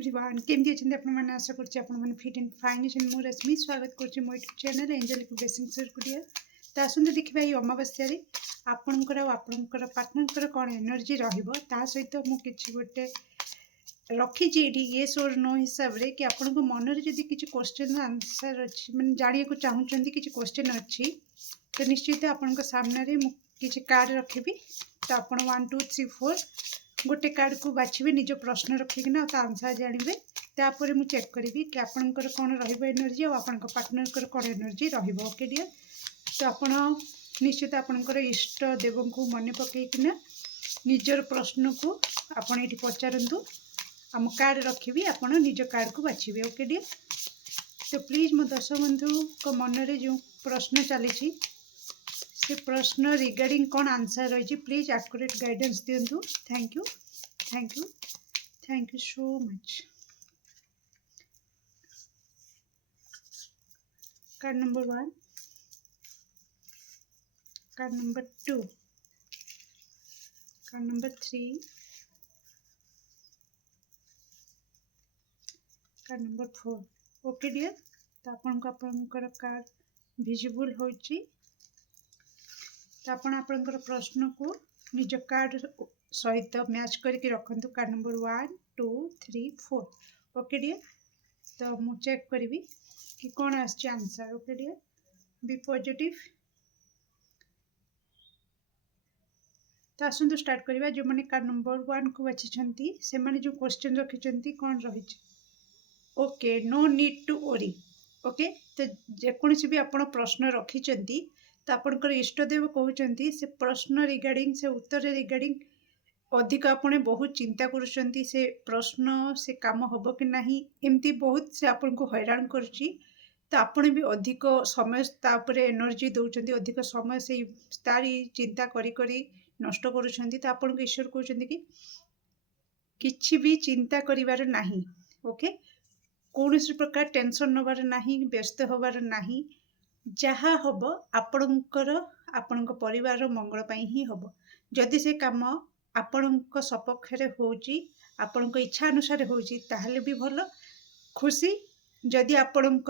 Everyone केमती अच्छे आपने आशा कर फिट एंड फाइन अच्छे मु रश्मि स्वागत कर मो यूट्यूब चैनल एंजेलिक ब्लेसिंग्स कुडिया तो आसते देखा ये अमावास्या आपणकर आपणकर पार्टनर कौन एनर्जी रहा सहित मुझे गोटे रखी ये सोर नो हिसाब से कि आपण मन में जब किसी क्वेश्चन आंसर अच्छी मैंने जाना को चाहूँगी किसी क्वेश्चन अच्छी तो निश्चित आपण सामने मुझे कार्ड रखी तो आप 1 2 3 4 गोटे कार्ड को बाछे निज प्रश्न रखिकिना आंसर जानवे तापर मुझे चेक करी कि आपणकर कौन रनर्जी और आपण पार्टनर कौन एनर्जी रोके डियर तो आपण निश्चित आपणकर इष्ट देव को मन पकईकिना निजर प्रश्न को आपण ये पचारतु आम कार्ड रखी आपण निज कार्ड को बाछे ओके डियर तो प्लीज मो दर्शक बंधु को मन में जो प्रश्न चली से प्रश्न रिगार्डिंग कौन आंसर रही प्लीज एक्यूरेट गाइडेंस दिंतु thank you so much. Card number 1 card number 2 card number 3 card number 4 okay dear तो आपंकर कार्ड विजिबल होची तो आपणकर प्रश्न को निज कार्ड सहित मैच करके रखु कार्ड नंबर 1 2 3 4 ओके डियर तो मु चेक करी कि कौन answer okay dear be positive तो आसतु स्टार्ट करवा जो मैंने कार्ड नंबर 1 को बाछी से मैंने जो क्वेश्चन रखी कौन रही okay no need to worry okay तो जेकोसी भी आप प्रश्न रखिंट तो आपंकर इष्टदेव कहते से प्रश्न रिगार्डिंग से उत्तर रिगार्डिंग अधिक आपने बहुत चिंता करुँच से प्रश्न से काम हम कि ना एमती बहुत से आपन को हैरान करुच्ची तो आपने भी अधिक समय तापर एनर्जी दौरान अधिक समय से तारी चिंता करी करी नष्ट करुँच तो आपन को ईश्वर कहते कि किछि भी चिंता करिवार नाही ओके कौन प्रकार टेंशन नबार नाही व्यस्त होबार नाही जहाँ हम आपणकर आपण परिवार मंगल पाई ही हम जदि से काम आपण सपक्ष होची आपण इच्छा अनुसार होची ताहले भी भल खुशी जदि आपण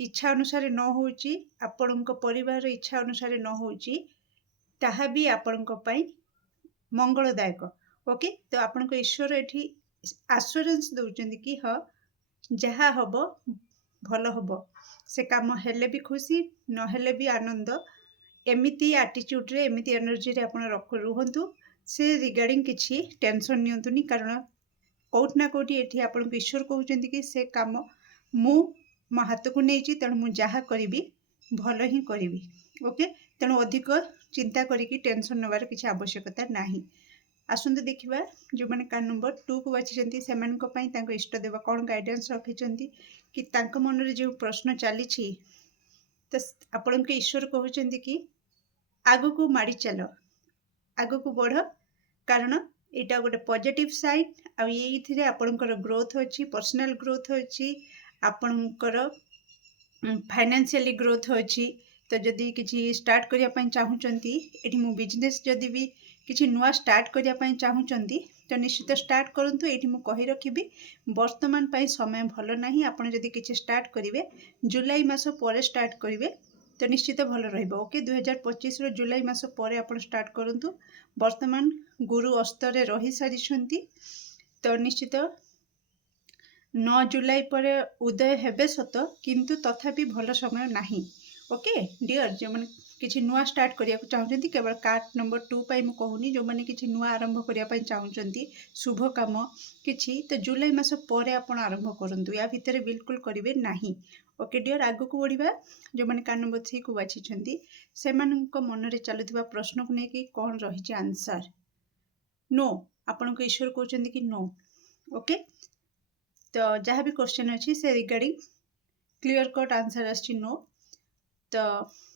इच्छा अनुसार न होची आपण परिवार इच्छा अनुसार न होची ताहा भी आपण मंगलदायक ओके तो आपण ईश्वर एठी आश्योरेंस दौरान कि हाँ जहाँ हम भल हम से काम हेले भी खुशी नहेले भी आनंद एमिती एटीट्यूड रे एमिती एनर्जी रे आपण रुहंतु से रिगार्डिंग किसी टेंशन नियंतुनी कारण कौटना कौटी एठी आपण ईश्वर कहते कि से काम मु मो हाथ को नहीं तेणु मु जहाँ करी भल ही करी ओके तेणु अधिक चिंता करिकी टेंशन नबार किसी आवश्यकता नहीं आसतु देखा जो मैंने कार्ड नंबर 2 को बाछी से इष्ट देव कौन गाइडेंस रखिंट कि मन में जो प्रश्न चली तो आपण के ईश्वर कहते कि आगु को माड़ी चल आगु को बढ़ कारण यहाँ गोटे पॉजिटिव साइन आईथे आपणकर ग्रोथ अच्छी पर्सनल ग्रोथ अच्छी आपणकर फाइनेंशियली ग्रोथ अच्छी तो जदि किसी स्टार्ट करने चाहूँगी ये मो बिजनेस जदि भी किसी नुआ स्टार्ट करने चाहूँगी तो निश्चित स्टार्ट करूँ ये मुझे कही रखी वर्तमान पाई समय भल ना आप किसी स्टार्ट करेंगे जुलाई मास पर स्टार्ट करेंगे तो निश्चित भल रोके 2025 जुलाई मास पर आप स्टार्ट करूँ वर्तमान गुरु अस्तरे रही सारी तो निश्चित 9 जुलाई पर उदय हेबे सत किंतु तथापि भल समय नहीं ओके डियर जो मैंने किसी नुआ स्टार्ट करने चाहूँगी केवल कार्ड नंबर 2 पाई मु कहूनी जो मैंने किसी नुआ आरंभ करने चाहूँगी शुभ काम किसी तो जुलाई मास पर आप आरंभ करूँ या भितर बिल्कुल करेंगे नहीं ओके डियर आग को बढ़ा जो मैंने कार्ड नंबर 3 को बाछी से मन में चलुवा प्रश्न को लेकिन कौन रही आंसर नो आपण को ईश्वर कहते कि नो ओके तो जहाँ भी क्वेश्चन अच्छी से रिगार्डिंग क्लियर कट आंसर आसी नो तो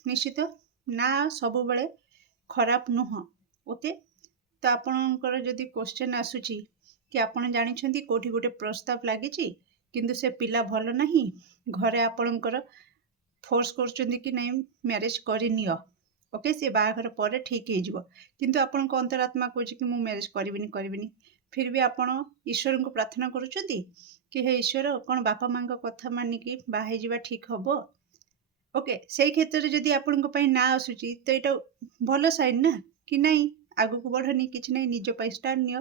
निश्चित ना सब बड़े खराब नुह ओके तो आपणकर जदि क्वेश्चन आसूची कि आपण जानी कोठी गोटे प्रस्ताव लगी किंतु से पिला भल नहीं घरे आपणकर फोर्स कर कि नहीं मैरिज करनियो ओके से बाहाघर पर ठीक हो किंतु आपण अंतरात्मा कहे कि मु मैरिज करिबिनी फिर भी आपण ईश्वर को प्रार्थना करुचंती कि हे ईश्वर कौन बापा माँ कथा मानिकी बाहर जावा ठीक हम ओके से क्षेत्र में जदि आपण ना आसूची तो यहाँ भल साइन ना कि नहीं आगु को बढ़नी कि ना निज स्टाण्ड नि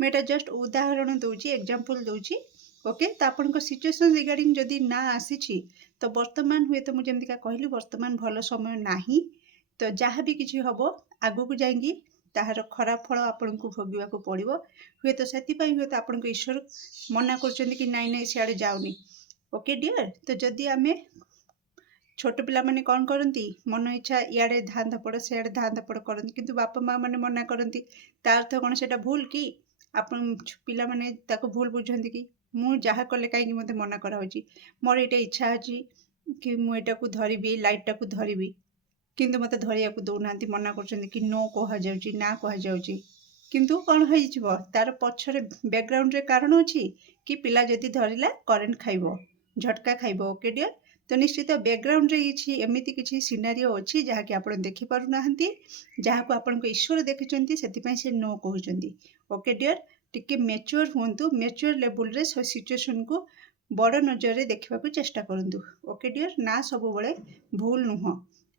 मुझे जस्ट उदाहरण दूची एग्जांपल दूची ओके तो आपण सिचुएशन रिगार्डिंग जदि ना आसी तो वर्तमान हुए तो मुझे कहली वर्तमान भल समय नहीं तो जहाँ भी किसी हम आगु को जाएंगी ताହାର खराब फल आपण को भोगवाक पड़ो हुए तो से हुए तो आपण ईश्वर मना कर कि नाई नाई सियाड़े जाऊनी ओके डियर तो जदि आम छोट पिला माने कौन करती मन इच्छा इे धान धपड़ सियाड़े धान धपड़ करती किंतु बापा माँ मैंने मना करती अर्थ कौन से भूल कि आपण पिला माने ताको भूल बुझती कि मु जहाँ कले कहीं मत मना कराऊँगी मोर ये इच्छा अच्छी कि मुझा को धरबी लाइटा को धरबी किंतु मत धरिया को दौना मना कर कि नो कह जाऊँगी ना कह जाऊँगी किंतु कौन हो तार पछरे बैकग्राउंड रे कारण अच्छी कि पिला जदि धरला करेन्ट खाइब झटका खाइब ओके डियर तो निश्चित बैकग्राउंड रे एमती किसी सिनारियो अच्छी जहाँकि आप देखिपार ना जहाँ को आपन ईश्वर देखते से नो कहते ओके डियर टिके मैच्योर हूँ मैच्योर लेवल रे सिचुएशन को बड़ नजर रे देखा चेष्टा करूँ ओके डियर ना सब बड़े भूल नुह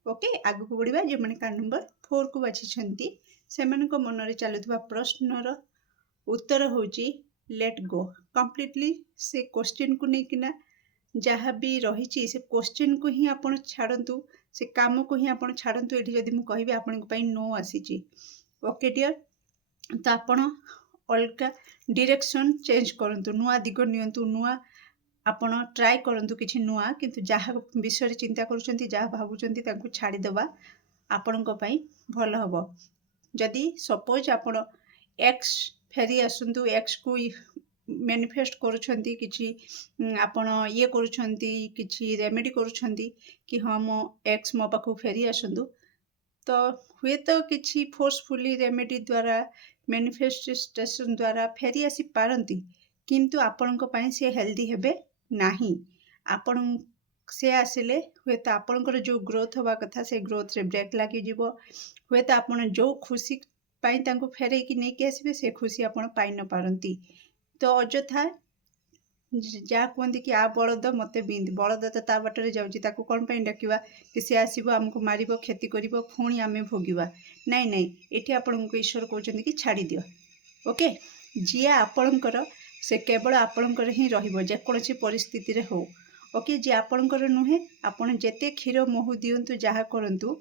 ओके आगु को बढ़िया जो मैंने कार्ड नंबर 4 को बाछी से मन में चलुवा प्रश्नर उत्तर हूँ लेट गो कम्प्लीटली से क्वेश्चन को लेकिना जहाँ भी रही से क्वेश्चन को ही आप छाड़ू से काम को ही आप छाड़ू ये जब मुझे कहि आपण नो आसी ओके डियर तो आपण अलग डायरेक्शन चेंज करूँ नुआ दिग नियंतु नुआ आपण ट्राए करूँ कि नुआ किंतु जहाँ विषय चिंता करुँच जहाँ भावुं छाड़ीदबा आपण भल हम जदि सपोज आपण एक्स फेरी आसतु एक्स को मैनिफेस्ट करुँच कि आपण ये कि रेमेडी करुँच कि हाँ मो एक्स मो पाखु फेरी आसतु तो हुए तो किसी फोर्सफुली रेमेडी द्वारा मैनिफेस्टेशन द्वारा फेरी आसी पारती किंतु आपण से हेल्दी हेबे नाही आपण से आसिले हुए तो आपणकर जो ग्रोथ हवा कथा से ग्रोथ रे ब्रेक लगी जीवो हुए तो आपण जो खुशी फेरे कि नहीं कि आसबे से खुशी आपण पाई न पारती तो अଯଥା जहाँ कहते कि आ बलद मत बिंद बलद तो ता बाटर जाऊँगी कौन पर डाकवा कि सी आसब आमको मार क्षति कर पुणी आम भोगवा नाई नाई ये आपण को ईश्वर कहते कि छाड़ी दियो ओके जी आपणकर से केवल आपणकर ही रजेकोसी परिस्थिति रे हो ओके जी आपणकर नुहे आपण जेते क्षीर महू दिंतु जहाँ करूँ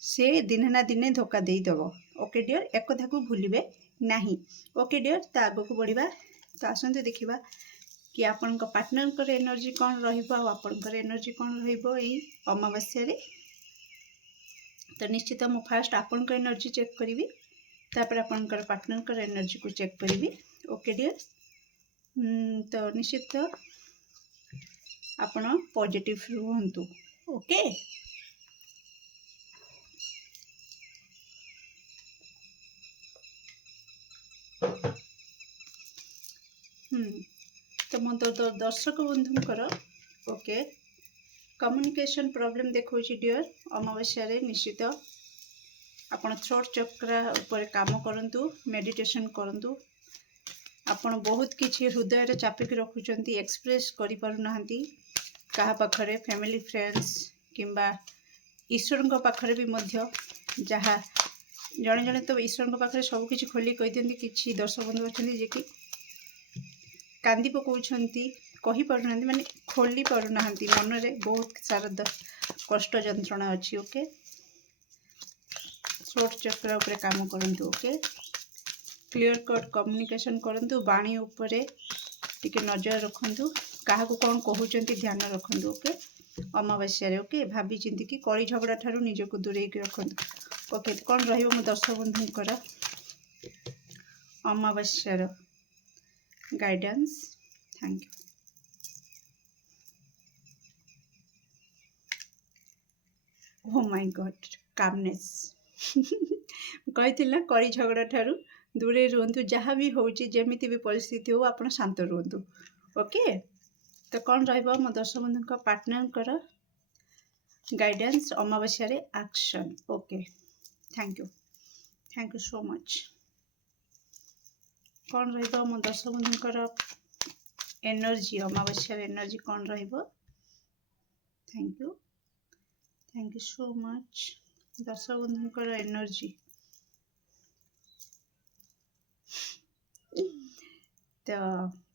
से दिने ना दिने धोखा देदेव ओके डियर एक कथा को भूलिए नहीं ओके डियर तो आग को बढ़िया तो आसतु देखा कि आपण पार्टनर एनर्जी कौन रही एनर्जी कौन रही अमावास्या तो निश्चित मु फास्ट आपण एनर्जी चेक करी तापर आपणकर पार्टनर एनर्जी को चेक करी ओके डियर तो निश्चित आपण पॉजिटिव रुहंतु ओके तो मो दर्शक बंधुंकर ओके कम्युनिकेशन प्रॉब्लम देखो डियर अमावास्या निश्चित आपण थ्रोट चक्र ऊपर काम करंतु मेडिटेशन करंतु आपण बहुत किछि हृदय रे चापिक रखुचंती एक्सप्रेस करि पारु नाहंती कहा पाखरे फैमिली फ्रेंड्स किंबा ईश्वर पाखरे भी मध्य जहाँ जड़े जड़े तो ईश्वर पाखरे सब किछि खोली कहि दियंती किछि दर्शक बंधु अछंती जे कि कांदी पकाउछंती कहि पारु नाहंती माने खोली पारु नाहंती मन रे बहुत सारा कष्ट जंत्रणा अछि ओके थ्रोट चक्र ऊपर काम करंतु ओके क्लियर कट कम्युनिकेशन करंतु बाणी उपरे टिके नजर रखंतु काहा को कौन कहउचंती ध्यान रखंतु ओके अमावास्या रे ओके भाभी चिंती कि कली झगड़ा ठारू निजको दूरे के रखंतु ओके कौन रहिबो मो दर्शक बंधुंकर अमावास्या रो guidance thank you oh my god कामनेस कही कली झगड़ा ठारू दूरे रुहतु जहाँ भी होची जेमिति भी परिस्थिति हो आप शांत रुहतु ओके तो कौन रहिबो मो दर्शक बंधु पार्टनर गाइडेंस अमावास्या रे action okay thank you so much. कौन रहिबो मो दर्शक बंधुंकर एनर्जी अमावास्या एनर्जी कौन रहिबो। थैंक यू सो मच दर्शक बंधुंकर एनर्जी। तो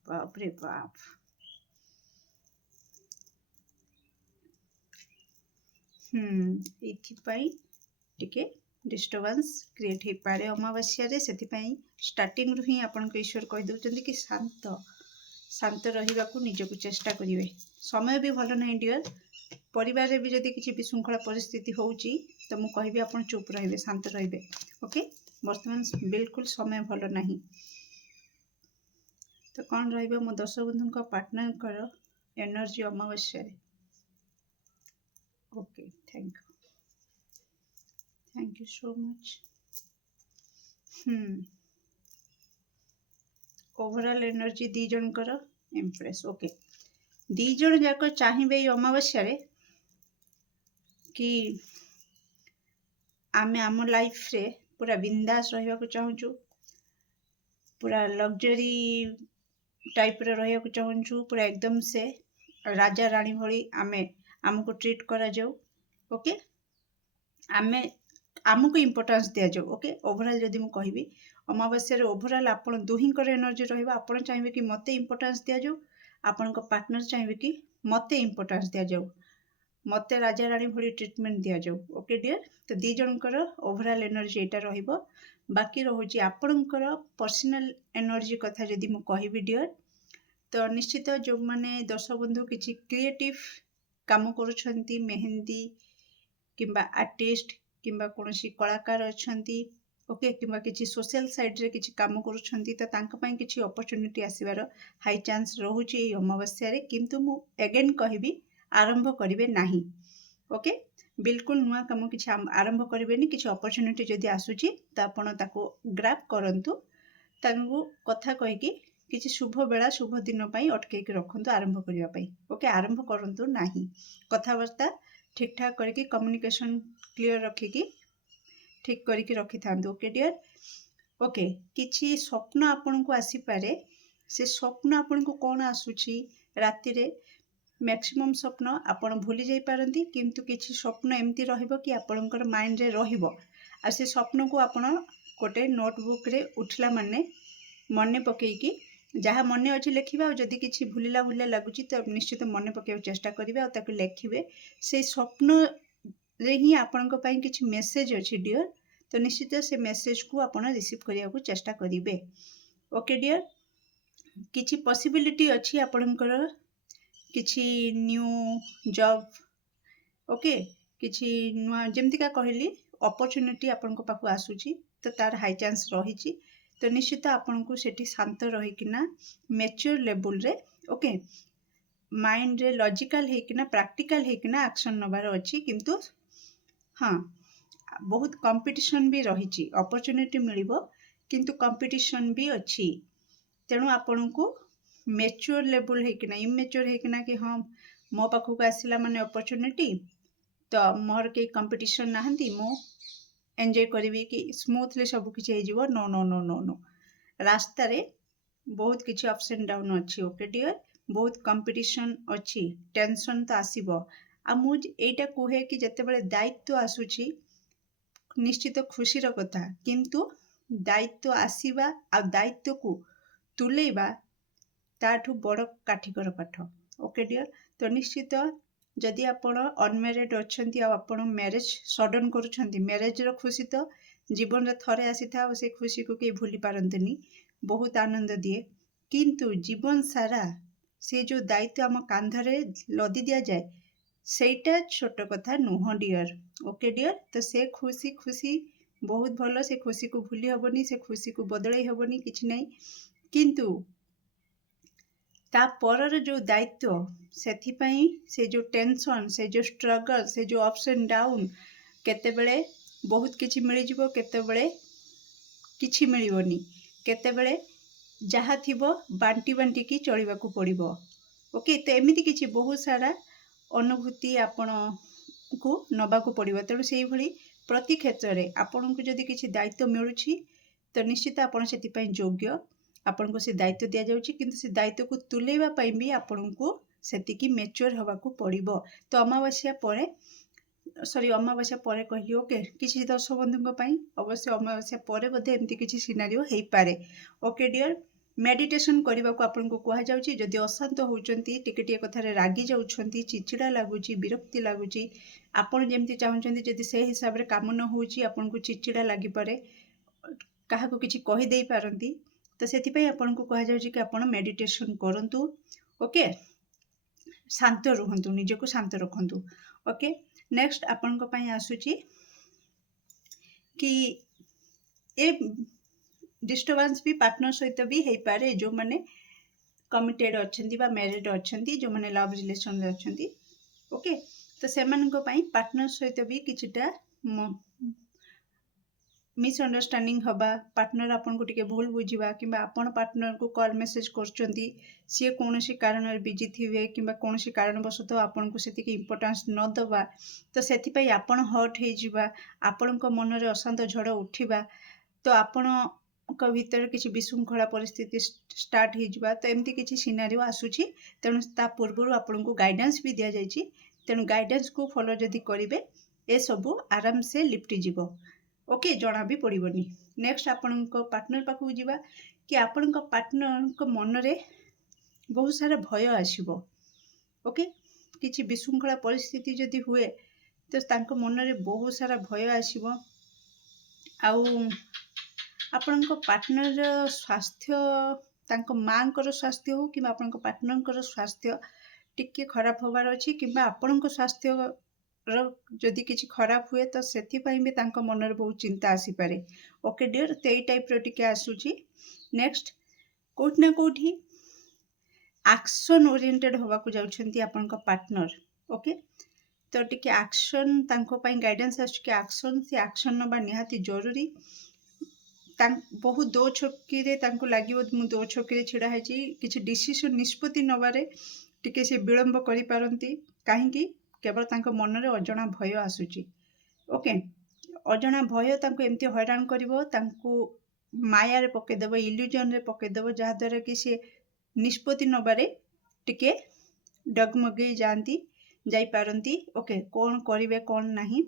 बाप रे बाप इथिपाई टिके डिस्टर्बेंस क्रिएट हो पारे अमावास्या से स्टार्टिंग रु ही आपन को ईश्वर कहि दउचंदी कि शांत रहिबा को निजको चेष्टा करिवे। समय भी भल नहीं डियर, परिवार भी जदि किसी विशृंखला परिस्थिति होउची तो मु कहबी आपन चुप रहिबे, शांत रहिबे। ओके, वर्तमान बिल्कुल समय भल नहीं। तो कौन रहिबो मो दर्शक बंधु को पार्टनर कर एनर्जी अमावास्या। Okay, thank you so much. Overall energy दी जन कर एम्प्रेस। ओके, दी जन जाक चाहिए अमावास्या कि आमे आम लाइफ रे पूरा बिंदास रहिबा को चाहूचु, पूरा लग्जरी टाइप रे रहिबा को चाहूचु, पूरा एकदम से राजा रानी भली आमे आमको ट्रीट करा जाऊ। ओके, आमे आमको इंपोर्टेंस दिया जाऊ। ओके, ओवरऑल जदि मु कहबी अमावास्या रे ओवरऑल आपण दुहींकर एनर्जी रहिबा। आपण चाहिए कि मते इंपोर्टेंस दिया जाऊ, आपण को पार्टनर चाहिए कि मते इंपोर्टेंस दिया जाऊ, मते राजा रानी भली ट्रीटमेंट दिया जाऊ। ओके डियर, तो दी जनकर ओवरऑल एनर्जी एटा रहिबो। बाकी रहुची आपणकर पर्सनल एनर्जी कथा जदि मु कहबी डियर, तो निश्चित जो माने दर्शक बंधु किछि क्रिएटिव काम करूछंती, मेहंदी किंबा आर्टिस्ट किंबा कोनोसी कलाकार अछंती, ओके, किंबा किछि सोशल साइड रे किछि काम करूछंती, तो तांका पई किछि अपॉर्चुनिटी आसीबार हाई चांस रहुची ए अमावास्या रे। किंतु मु अगेन कहबी आरंभ करिवे नाही। ओके, बिल्कुल नुआ काम किछि आरंभ करिवेनी। किछि अपॉर्चुनिटी जदि आसुची तो आपण ताको ग्रैब करंतु, तांगु कथा कहि कि किछि शुभ बेला शुभ दिन पई अटके के रखंतु आरंभ करिवा पई। ओके, आरंभ करंतु नाही, कथावार्ता ठीक ठाक करके कम्युनिकेशन क्लियर रखिकी ठीक करके रखि थांतु। ओके डियर, ओके, किछि स्वप्न आपन को आसी पारे। से स्वप्न आपन को कोन आसुची राति रे मैक्सिमम स्वप्न आपन भूली जाई पारंती, किंतु किछि स्वप्न एमती रहिबो कि आपनकर माइंड रे रहिबो। आ से स्वप्न को आपन कोटे नोटबुक रे उठला माने मने पकेकी जहाँ मने अच्छी लिखा, और जदि किसी भूलिला भूलिला लगुच तो निश्चित मन पकेबाक चेष्टा करेंगे और ताकू लिखिबे। से स्वप्न रे ही आपन किसी मेसेज अच्छी डियर, तो निश्चित से मेसेज को आपन रिसीव करने को चेष्टा करेंगे। ओके डियर, किसी पॉसिबिलिटी अच्छी आपनकर किसी न्यू जॉब, ओके, किसी नुआ जमतीका कहली अपॉर्चुनिटी आपन पाखु आसुची, तो तार हाई चांस रही। तो निश्चित आपन को सेठी शांत रहीकिना मैच्योर लेवल रे, ओके, माइंड रे लॉजिकल हेकिना प्रैक्टिकल हेकिना एक्शन नबार अच्छी। किंतु हाँ, बहुत कंपटीशन भी रही, अपॉर्चुनिटी मिलिबो किंतु कंपटीशन भी अच्छी। तेणु आपन को मैच्योर लेवल हेकिना इमेच्योर हेकिना कि हाँ मो पाखु आसिला माने अपॉर्चुनिटी, तो मोर के कंपटीशन नाहंती, मो एंजॉय करी कि स्मूथली सब किछि हे जिवो। No no no no no, रास्ता रे बहुत किछि अप्स एंड डाउन अच्छी। ओके डियर, बहुत कंपटीशन अच्छी, टेंशन तो आसीबो। आ मु एटा कुहे कि जते बेले दायित्व आसुची निश्चित खुशी रो कथा, किंतु दायित्व आसीबा आ दायित्व को तुलेबा ताठू बड़ काठिकर पाठ। ओके डियर, तो निश्चित जदि आपण अनमेरिड अछंती आ आपण मैरिज सडन करूछंती, मैरिज रो खुशी तो जीवन रे थरे आसी था, से खुशी को के भूली पारंतनी, बहुत आनंद दिए। किंतु जीवन सारा से जो दायित्व आम कांधरे लदी दिया जाए सेटा छोट कथा नुह डियर। ओके डियर, तो से खुशी खुशी बहुत भल, से खुशी को भूली हबनी, से खुशी को बदलाई हबनी किछि नहीं। किंतु ता परर जो दायित्व सेथिपाई से जो टेंशन, से जो स्ट्रगल, से जो अप्स एंड डाउन, केतेबेले बहुत किछि मिली जिवो, केतेबेले किछि मिलिबोनी, केतेबेले जहा थिबो बांटी बांटी की चलिबा को पड़िबो। ओके, तो एमिति किछि बहुत सारा अनुभूति आपण को नबा को पड़िबो। तेणु सेही भली प्रति क्षेत्र रे आपण को जदि किछि दायित्व मिलुछि तो निश्चित आपण सेथिपाई योग्य। ଆପଣଙ୍କୁ ସେ ଦାୟିତ୍ୱ ଦିଆଯାଉଛି, କିନ୍ତୁ ସେ ଦାୟିତ୍ୱକୁ ତୁଲେଇବା ପାଇଁ ବି ଆପଣଙ୍କୁ ସେତିକି ମେଚ୍ୟୁର ହେବାକୁ ପଡ଼ିବ। ତ ଅମାବାସ୍ୟା ପରେ କହିଲି ଓକେ, କିଛି ଦର୍ଶକ ବନ୍ଧୁଙ୍କ ପାଇଁ ଅବଶ୍ୟ ଅମାବାସ୍ୟା ପରେ ବୋଧେ ଏମିତି କିଛି ସିନାରିଓ ହେଇପାରେ। ଓକେ ଡିଅର୍, ମେଡିଟେସନ୍ କରିବାକୁ ଆପଣଙ୍କୁ କୁହାଯାଉଛି। ଯଦି ଅଶାନ୍ତ ହେଉଛନ୍ତି, ଟିକେ ଟିକେ କଥାରେ ରାଗି ଯାଉଛନ୍ତି, ଚିଚିଡ଼ା ଲାଗୁଛି, ବିରକ୍ତି ଲାଗୁଛି, ଆପଣ ଯେମିତି ଚାହୁଁଛନ୍ତି ଯଦି ସେହି ହିସାବରେ କାମ ନ ହେଉଛି ଆପଣଙ୍କୁ ଚିଚିଡ଼ା ଲାଗିପାରେ, କାହାକୁ କିଛି କହିଦେଇ ପାରନ୍ତି, ତ ସେଥିପାଇଁ ଆପଣଙ୍କୁ କୁହାଯାଉଛି କି ଆପଣ ମେଡିଟେସନ୍ କରନ୍ତୁ। ଓକେ, ଶାନ୍ତ ରୁହନ୍ତୁ, ନିଜକୁ ଶାନ୍ତ ରଖନ୍ତୁ। ଓକେ, ନେକ୍ସଟ ଆପଣଙ୍କ ପାଇଁ ଆସୁଛି କି ଏ ଡିଷ୍ଟର୍ବାନ୍ସ ବି ପାର୍ଟନର ସହିତ ବି ହେଇପାରେ, ଯେଉଁମାନେ କମିଟେଡ୍ ଅଛନ୍ତି ବା ମ୍ୟାରିଡ୍ ଅଛନ୍ତି, ଯେଉଁମାନେ ଲଭ୍ ରିଲେସନରେ ଅଛନ୍ତି। ଓକେ, ତ ସେମାନଙ୍କ ପାଇଁ ପାର୍ଟନର ସହିତ ବି କିଛିଟା ମିସ୍ଅଣ୍ଡରଷ୍ଟାଣ୍ଡିଂ ହେବା, ପାର୍ଟନର ଆପଣଙ୍କୁ ଟିକେ ଭୁଲ ବୁଝିବା, କିମ୍ବା ଆପଣ ପାର୍ଟନରକୁ କଲ୍ ମେସେଜ୍ କରୁଛନ୍ତି, ସିଏ କୌଣସି କାରଣରେ ବିଜି ଥିବେ କିମ୍ବା କୌଣସି କାରଣବଶତଃ ଆପଣଙ୍କୁ ସେତିକି ଇମ୍ପୋର୍ଟାନ୍ସ ନ ଦେବା, ତ ସେଥିପାଇଁ ଆପଣ ହର୍ଟ ହେଇଯିବା, ଆପଣଙ୍କ ମନରେ ଅଶାନ୍ତ ଝଡ଼ ଉଠିବା, ତ ଆପଣଙ୍କ ଭିତରେ କିଛି ବିଶୃଙ୍ଖଳା ପରିସ୍ଥିତି ଷ୍ଟାର୍ଟ ହେଇଯିବା, ତ ଏମିତି କିଛି ସିନାରିଓ ଆସୁଛି। ତେଣୁ ତା ପୂର୍ବରୁ ଆପଣଙ୍କୁ ଗାଇଡାନ୍ସ ବି ଦିଆଯାଇଛି। ତେଣୁ ଗାଇଡାନ୍ସକୁ ଫଲୋ ଯଦି କରିବେ ଏସବୁ ଆରାମସେ ଲିପ୍ଟିଯିବ। ଓକେ, ଜଣା ବି ପଡ଼ିବନି। ନେକ୍ସଟ ଆପଣଙ୍କ ପାର୍ଟନର ପାଖକୁ ଯିବା କି ଆପଣଙ୍କ ପାର୍ଟନରଙ୍କ ମନରେ ବହୁତ ସାରା ଭୟ ଆସିବ। ଓକେ, କିଛି ବିଶୃଙ୍ଖଳା ପରିସ୍ଥିତି ଯଦି ହୁଏ ତ ତାଙ୍କ ମନରେ ବହୁତ ସାରା ଭୟ ଆସିବ। ଆଉ ଆପଣଙ୍କ ପାର୍ଟନରର ସ୍ୱାସ୍ଥ୍ୟ, ତାଙ୍କ ମାଙ୍କର ସ୍ୱାସ୍ଥ୍ୟ ହେଉ କିମ୍ବା ଆପଣଙ୍କ ପାର୍ଟନରଙ୍କର ସ୍ୱାସ୍ଥ୍ୟ ଟିକେ ଖରାପ ହେବାର ଅଛି, କିମ୍ବା ଆପଣଙ୍କ ସ୍ୱାସ୍ଥ୍ୟର ଯଦି କିଛି ଖରାପ ହୁଏ ତ ସେଥିପାଇଁ ବି ତାଙ୍କ ମନରେ ବହୁତ ଚିନ୍ତା ଆସିପାରେ। ଓକେ ଡିଅର୍, ତ ଏଇ ଟାଇପ୍ର ଟିକେ ଆସୁଛି। ନେକ୍ସଟ, କେଉଁଠି ନା କେଉଁଠି ଆକ୍ସନ୍ ଓରିଏଣ୍ଟେଡ୍ ହେବାକୁ ଯାଉଛନ୍ତି ଆପଣଙ୍କ ପାର୍ଟନର। ଓକେ, ତ ଟିକେ ଆକ୍ସନ୍ ତାଙ୍କ ପାଇଁ ଗାଇଡାନ୍ସ ଆସୁଛି କି ସେ ଆକ୍ସନ୍ ନେବା ନିହାତି ଜରୁରୀ। ବହୁତ ଦୋ ଛକିରେ ତାଙ୍କୁ ଲାଗିବ ମୁଁ ଦୋ ଛକିରେ ଛିଡ଼ା ହେଇଛି, କିଛି ଡିସିସନ୍ ନିଷ୍ପତ୍ତି ନେବାରେ ଟିକେ ସେ ବିଳମ୍ବ କରିପାରନ୍ତି। କାହିଁକି? କେବଳ ତାଙ୍କ ମନରେ ଅଜଣା ଭୟ ଆସୁଛି। ଓକେ, ଅଜଣା ଭୟ ତାଙ୍କୁ ଏମିତି ହଇରାଣ କରିବ, ତାଙ୍କୁ ମାୟାରେ ପକାଇଦେବ, ଇଲ୍ୟୁଜନରେ ପକାଇଦେବ, ଯାହାଦ୍ୱାରା କି ସେ ନିଷ୍ପତ୍ତି ନେବାରେ ଟିକେ ଡଗମଗେଇ ଯାଇପାରନ୍ତି। ଓକେ, କ'ଣ କରିବେ କ'ଣ ନାହିଁ।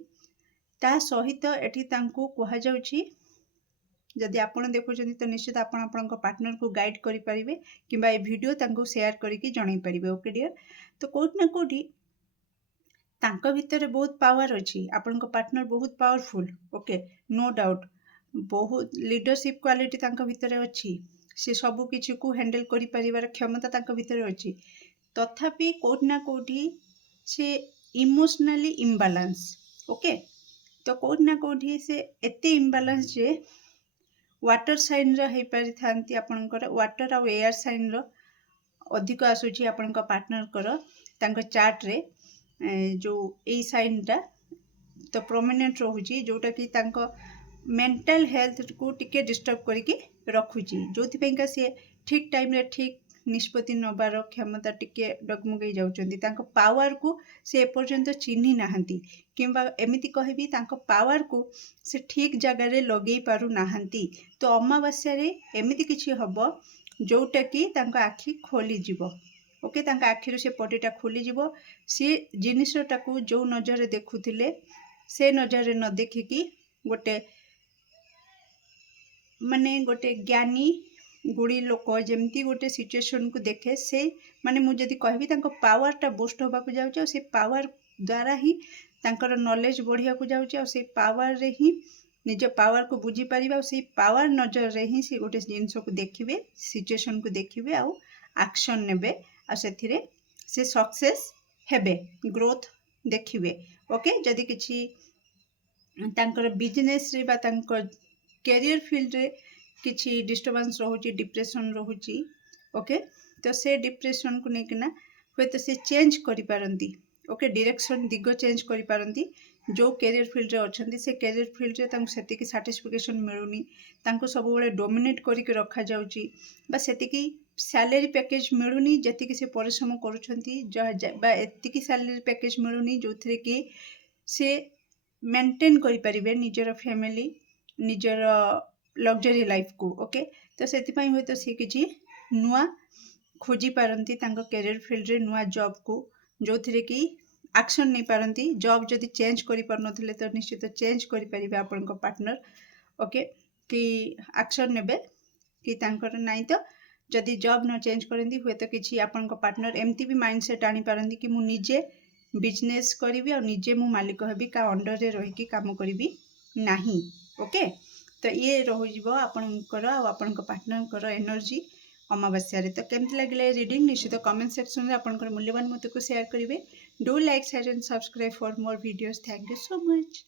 ତା ସହିତ ଏଠି ତାଙ୍କୁ କୁହାଯାଉଛି, ଯଦି ଆପଣ ଦେଖୁଛନ୍ତି ତ ନିଶ୍ଚିତ ଆପଣ ଆପଣଙ୍କ ପାର୍ଟନରକୁ ଗାଇଡ୍ କରିପାରିବେ କିମ୍ବା ଏ ଭିଡ଼ିଓ ତାଙ୍କୁ ସେୟାର କରିକି ଜଣାଇ ପାରିବେ। ଓକେ ଡିଅର୍, ତ କେଉଁଠି ନା କେଉଁଠି ତାଙ୍କ ଭିତରେ ବହୁତ ପାୱାର ଅଛି, ଆପଣଙ୍କ ପାର୍ଟନର ବହୁତ ପାୱାରଫୁଲ୍। ଓକେ, ନୋ ଡାଉଟ୍, ବହୁତ ଲିଡରସିପ୍ କ୍ୱାଲିଟି ତାଙ୍କ ଭିତରେ ଅଛି, ସେ ସବୁ କିଛିକୁ ହ୍ୟାଣ୍ଡେଲ୍ କରିପାରିବାର କ୍ଷମତା ତାଙ୍କ ଭିତରେ ଅଛି। ତଥାପି କେଉଁଠି ନା କେଉଁଠି ସେ ଇମୋସନାଲି ଇମ୍ବାଲାନ୍ସ। ଓକେ, ତ କେଉଁଠି ନା କେଉଁଠି ସେ ଏତେ ଇମ୍ବାଲାନ୍ସ ଯେ ୱାଟର ସାଇନ୍ର ହେଇପାରିଥାନ୍ତି, ଆପଣଙ୍କର ୱାଟର ଆଉ ଏୟାର ସାଇନ୍ର ଅଧିକ ଆସୁଛି ଆପଣଙ୍କ ପାର୍ଟନରଙ୍କର ତାଙ୍କ ଚାର୍ଟରେ। ଯେଉଁ ଏଇ ସାଇନ୍ଟା ତ ପ୍ରୋମିନେଣ୍ଟ ରହୁଛି, ଯେଉଁଟାକି ତାଙ୍କ ମେଣ୍ଟାଲ ହେଲ୍ଥକୁ ଟିକେ ଡିଷ୍ଟର୍ବ କରିକି ରଖୁଛି, ଯେଉଁଥିପାଇଁକା ସିଏ ଠିକ୍ ଟାଇମ୍ରେ ଠିକ୍ ନିଷ୍ପତ୍ତି ନେବାର କ୍ଷମତା ଟିକେ ଡଗମଗେଇ ଯାଉଛନ୍ତି। ତାଙ୍କ ପାୱାରକୁ ସେ ଏପର୍ଯ୍ୟନ୍ତ ଚିହ୍ନି ନାହାନ୍ତି, କିମ୍ବା ଏମିତି କହିବି ତାଙ୍କ ପାୱାରକୁ ସେ ଠିକ୍ ଜାଗାରେ ଲଗେଇ ପାରୁନାହାନ୍ତି। ତ ଅମାବାସ୍ୟାରେ ଏମିତି କିଛି ହେବ ଯେଉଁଟାକି ତାଙ୍କ ଆଖି ଖୋଲିଯିବ। ଓକେ, ତାଙ୍କ ଆଖିରୁ ସେ ପଟିଟା ଖୋଲିଯିବ। ସିଏ ଜିନିଷଟାକୁ ଯେଉଁ ନଜରରେ ଦେଖୁଥିଲେ ସେ ନଜରରେ ନ ଦେଖିକି ଗୋଟେ ଜ୍ଞାନୀ ଗୁଡ଼ି ଲୋକ ଯେମିତି ଗୋଟେ ସିଚୁଏସନକୁ ଦେଖେ, ସେ ମୁଁ ଯଦି କହିବି ତାଙ୍କ ପାୱାରଟା ବୁଷ୍ଟ ହେବାକୁ ଯାଉଛି, ଆଉ ସେ ପାୱାର ଦ୍ୱାରା ହିଁ ତାଙ୍କର ନଲେଜ ବଢ଼ିବାକୁ ଯାଉଛି, ଆଉ ସେଇ ପାୱାରରେ ହିଁ ନିଜ ପାୱାରକୁ ବୁଝିପାରିବେ, ଆଉ ସେଇ ପାୱାର ନଜରରେ ହିଁ ସେ ଗୋଟେ ଜିନିଷକୁ ଦେଖିବେ, ସିଚୁଏସନକୁ ଦେଖିବେ, ଆଉ ଆକ୍ସନ୍ ନେବେ, ଆଉ ସେଥିରେ ସେ ସକ୍ସେସ୍ ହେବେ, ଗ୍ରୋଥ ଦେଖିବେ। ଓକେ, ଯଦି କିଛି ତାଙ୍କର ବିଜନେସ୍ରେ ବା ତାଙ୍କ କ୍ୟାରିୟର ଫିଲ୍ଡରେ କିଛି ଡିଷ୍ଟର୍ବାନ୍ସ ରହୁଛି, ଡିପ୍ରେସନ୍ ରହୁଛି, ଓକେ, ତ ସେ ଡିପ୍ରେସନ୍କୁ ନେଇକିନା ହୁଏତ ସେ ଚେଞ୍ଜ କରିପାରନ୍ତି। ଓକେ, ଦିଗ ଚେଞ୍ଜ କରିପାରନ୍ତି। ଯେଉଁ କ୍ୟାରିୟର ଫିଲ୍ଡରେ ଅଛନ୍ତି ସେ କ୍ୟାରିୟର ଫିଲ୍ଡରେ ତାଙ୍କୁ ସେତିକି ସାଟିସ୍ଫିକେସନ୍ ମିଳୁନି, ତାଙ୍କୁ ସବୁବେଳେ ଡୋମିନେଟ୍ କରିକି ରଖାଯାଉଛି, ବା ସେତିକି ସ୍ୟାଲେରୀ ପ୍ୟାକେଜ୍ ମିଳୁନି ଯେତିକି ସେ ପରିଶ୍ରମ କରୁଛନ୍ତି, ବା ଏତିକି ସ୍ୟାଲେରୀ ପ୍ୟାକେଜ୍ ମିଳୁନି ଯେଉଁଥିରେ କି ସେ ମେଣ୍ଟେନ୍ କରିପାରିବେ ନିଜର ଫ୍ୟାମିଲି, ନିଜର ଲକ୍ଜରୀ ଲାଇଫକୁ। ଓକେ, ତ तो से हुए तो सी किसी नुआ खोजी पारती कैरियर फील्ड रे नुआ जॉब को जो थी कि एक्शन नहीं पारती जॉब जदि चेंज कर पारे तो निश्चित चेंज करें आपण पार्टनर ओके कि एक्शन ने कि नाई तो जदि जॉब न चेंज करती हुए तो किसी आपण पार्टनर एमती भी माइंडसेट आनी पारती कि मु निजे बिजनेस करी और निजे मु मालिक हेबी का अंडर रे रही काम करी नहीं ओके तो ये रही आपणकर आपण पार्टनर एनर्जी अमावास्या तो केमती लगे रीडिंग निश्चित कमेंट सेक्शन में आपंकर मूल्यवान मत को शेयर करेंगे do like share and subscribe for more videos thank you so much.